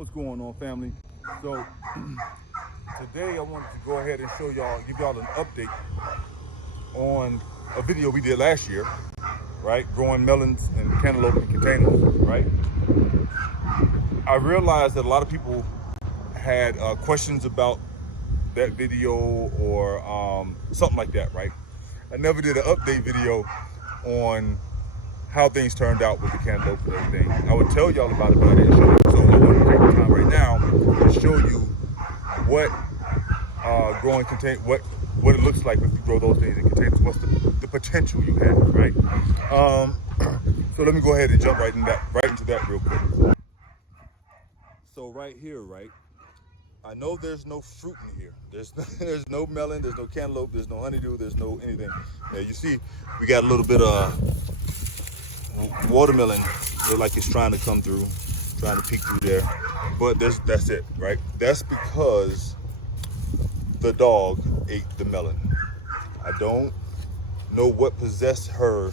What's going on, family? So today I wanted to go ahead and show y'all, give y'all an update on a video we did last year, right? Growing melons and cantaloupe in containers, right? I realized that a lot of people had questions about that video or something like that, right? I never did an update video on how things turned out with the cantaloupe and everything. I would tell y'all about it, but I didn't show you. So I want to take the time right now to show you what growing what it looks like if you grow those things in containers. What's the potential you have, right? So let me go ahead and jump right into that real quick. So right here, right? I know there's no fruit in here. There's no melon, there's no cantaloupe, there's no honeydew, there's no anything. Now you see, we got a little bit of watermelon, look like it's trying to come through, trying to peek through there. But that's it, right? That's because the dog ate the melon. I don't know what possessed her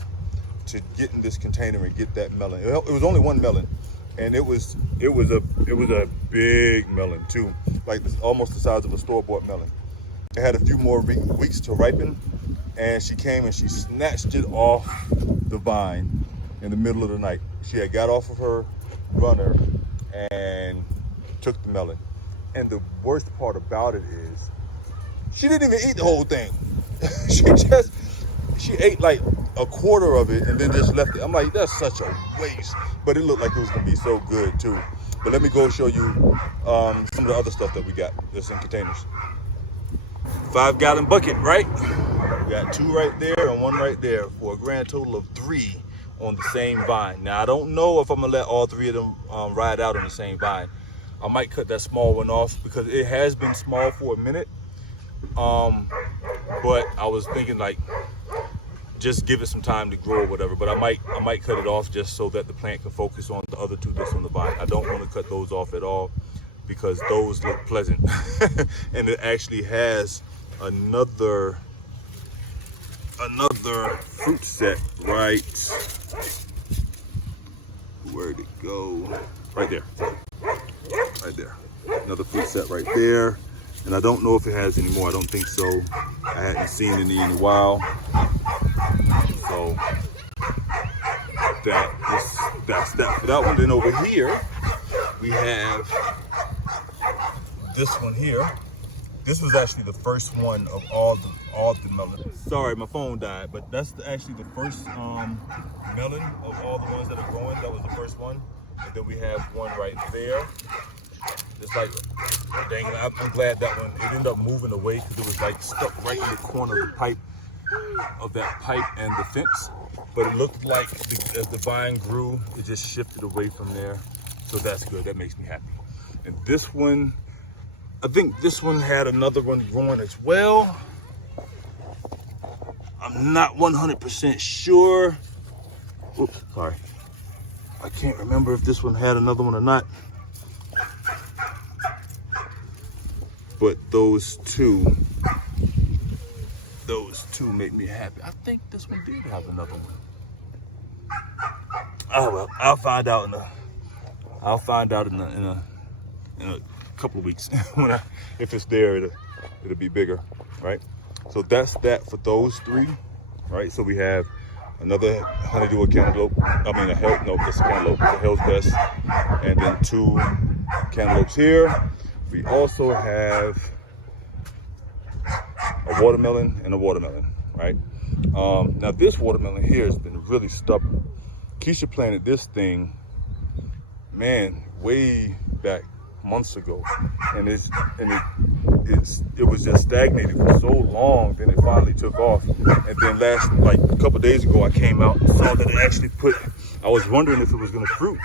to get in this container and get that melon. It was only one melon, and it was a big melon too, like almost the size of a store-bought melon. It had a few more weeks to ripen, and she came and she snatched it off the vine in the middle of the night. She had got off of her runner and took the melon. And the worst part about it is she didn't even eat the whole thing. she ate like a quarter of it and then just left it. I'm like, that's such a waste. But it looked like it was gonna be so good too. But let me go show you some of the other stuff that we got that's in containers. 5-gallon bucket, right? We got 2 right there and 1 right there for a grand total of 3 on the same vine. Now I don't know if I'm gonna let all 3 of them ride out on the same vine. I might cut that small one off because it has been small for a minute. But I was thinking like just give it some time to grow or whatever. But I might cut it off just so that the plant can focus on the other 2 that's on the vine. I don't want to cut those off at all because those look pleasant. And it actually has another fruit set right, where'd it go? Right there, another fruit set right there. And I don't know if it has any more. I don't think so. I hadn't seen any in a while. So that's that for that one. Then over here we have this one here. This was actually the first one of all the melon. Sorry, my phone died, but that's actually the first melon of all the ones that are growing. That was the first one. And then we have one right there. It's like, dang, I'm glad that one, it ended up moving away because it was like stuck right in the corner of the pipe, of that pipe and the fence. But it looked like as the vine grew, it just shifted away from there. So that's good, that makes me happy. And this one, I think this one had another one growing as well. I'm not 100% sure. Oops, sorry. I can't remember if this one had another one or not. But those two make me happy. I think this one did have another one. Oh well, I'll find out in a couple of weeks if it's there. It'll be bigger, right? So that's that for those 3, right? So we have another honeydew or cantaloupe. It's a cantaloupe. It's a hell's best, and then 2 cantaloupes here. We also have a watermelon and a watermelon, right? Now this watermelon here has been really stubborn. Keisha planted this thing, man, way back months ago, and it was just stagnated for so long. Then it finally took off, and then like a couple days ago, I came out and saw that it actually I was wondering if it was gonna fruit,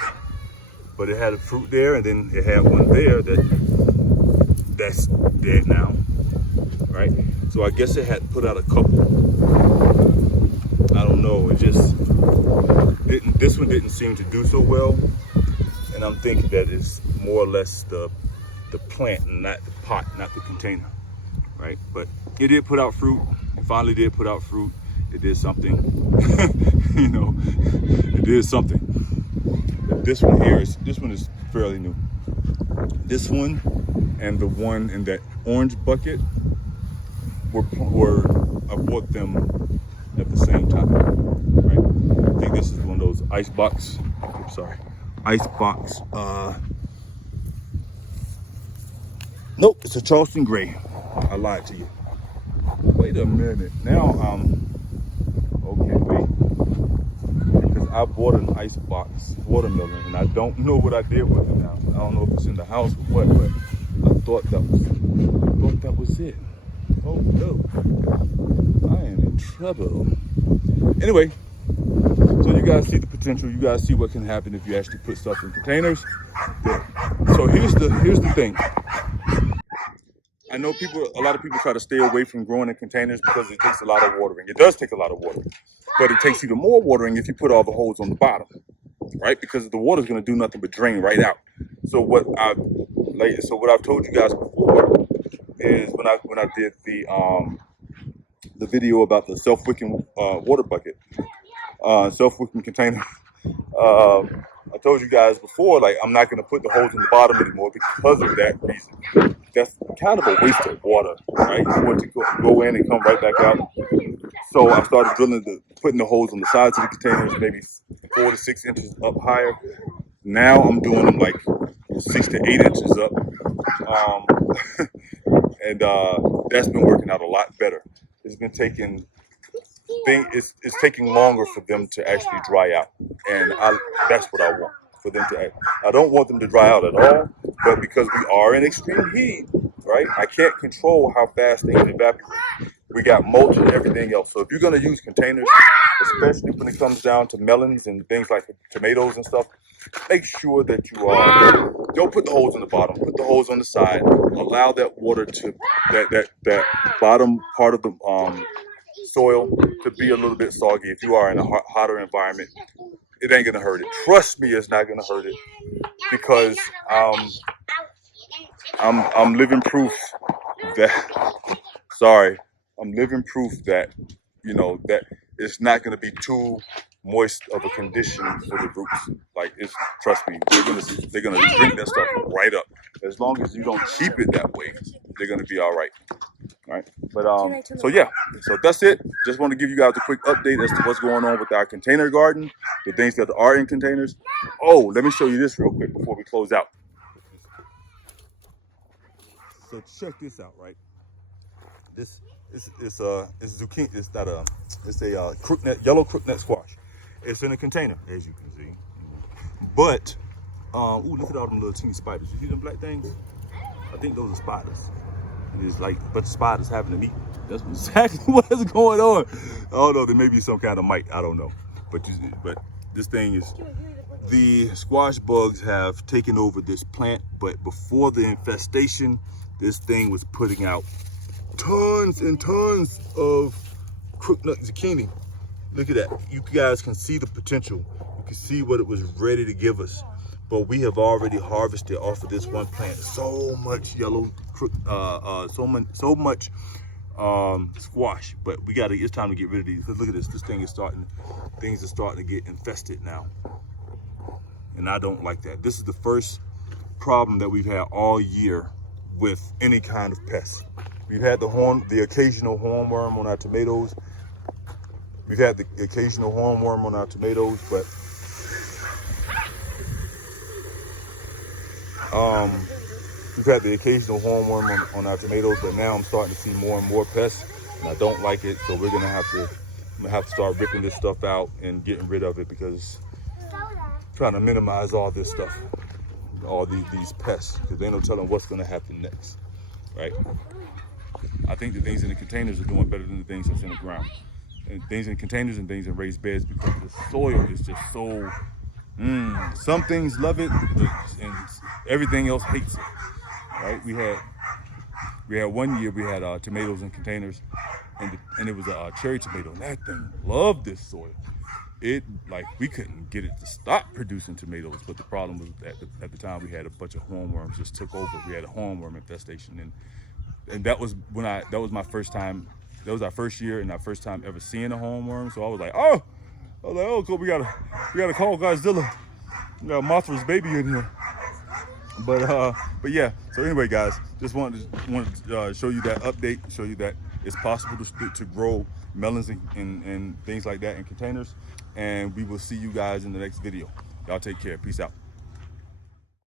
but it had a fruit there, and then it had one there that's dead now, right? So I guess it had put out a couple. I don't know, it just didn't. This one didn't seem to do so well, and I'm thinking that it's more or less the plant, not the pot, not the container, right? But it did put out fruit. It finally did put out fruit. It did something. You know, it did something. This one is fairly new. This one and the one in that orange bucket I bought them at the same time, right? I think this is one of those ice box nope, it's a Charleston Gray. I lied to you. Wait a minute. Now okay, wait. Because I bought an ice box watermelon and I don't know what I did with it now. I don't know if it's in the house or what, but I thought that was it. Oh no. I am in trouble. Anyway, so you guys see the potential. You guys see what can happen if you actually put stuff in containers. So here's the thing. I know a lot of people try to stay away from growing in containers because it takes a lot of watering. It does take a lot of watering, but it takes even more watering if you put all the holes on the bottom, right? Because the water's going to do nothing but drain right out. So what I've told you guys before is when I did the video about the self-wicking water bucket, self-wicking container. I told you guys before, like, I'm not going to put the holes in the bottom anymore because of that reason. That's kind of a waste of water, right? You want to go in and come right back out. So I started putting the holes on the sides of the containers, maybe 4 to 6 inches up higher. Now I'm doing them like 6 to 8 inches up. And that's been working out a lot better. It's been taking it's taking longer for them to actually dry out, and that's what I want for them to. I don't want them to dry out at all, but because we are in extreme heat, right? I can't control how fast things evaporate. We got mulch and everything else. So if you're going to use containers, especially when it comes down to melons and things like tomatoes and stuff, make sure that you don't put the holes in the bottom. Put the holes on the side. Allow that water to that bottom part of the soil to be a little bit soggy. If you are in a hotter environment, it ain't gonna hurt it. Trust me, it's not gonna hurt it, because I'm living proof that I'm living proof that that it's not gonna be too moist of a condition for the roots. Like, trust me, they're gonna drink that stuff right up. As long as you don't keep it that way, they're gonna be all right. All right, but so yeah, so that's it. Just want to give you guys a quick update as to what's going on with our container garden, the things that are in containers. Oh, let me show you this real quick before we close out. So check this out, right? This is zucchini. It's a yellow crookneck squash. It's in a container, as you can see. But ooh, look at all them little teeny spiders. You see them black things? I think those are spiders. It's like a bunch of spiders having to meet. That's exactly what's going on. I don't know, there may be some kind of mite, I don't know. But this thing is, the squash bugs have taken over this plant, but before the infestation, this thing was putting out tons and tons of crookneck zucchini. Look at that. You guys can see the potential. You can see what it was ready to give us. But we have already harvested off of this one plant so much yellow, so much squash. But it's time to get rid of these. Because look at this. Things are starting to get infested now, and I don't like that. This is the first problem that we've had all year with any kind of pest. We've had the occasional hornworm on our tomatoes. We've had the occasional hornworm on our tomatoes, but we've had the occasional hornworm on our tomatoes, but now I'm starting to see more and more pests, and I don't like it. So I'm gonna have to start ripping this stuff out and getting rid of it, because I'm trying to minimize all this stuff, all these pests, because they ain't no telling what's gonna happen next, right? I think the things in the containers are doing better than the things that's in the ground. And things in containers and things in raised beds, because the soil is just so. Some things love it, and everything else hates it. Right? We had 1 year we had tomatoes in containers, and it was a cherry tomato, and that thing loved this soil. We couldn't get it to stop producing tomatoes, but the problem was that at the time we had a bunch of hornworms just took over. We had a hornworm infestation, and that was my first time. That was our first year and our first time ever seeing a hornworm. So I was like, oh, cool, we gotta call Godzilla. We got Mothra's baby in here. But yeah. So anyway, guys, just wanted to show you that update, show you that it's possible to grow melons and things like that in containers. And we will see you guys in the next video. Y'all take care. Peace out.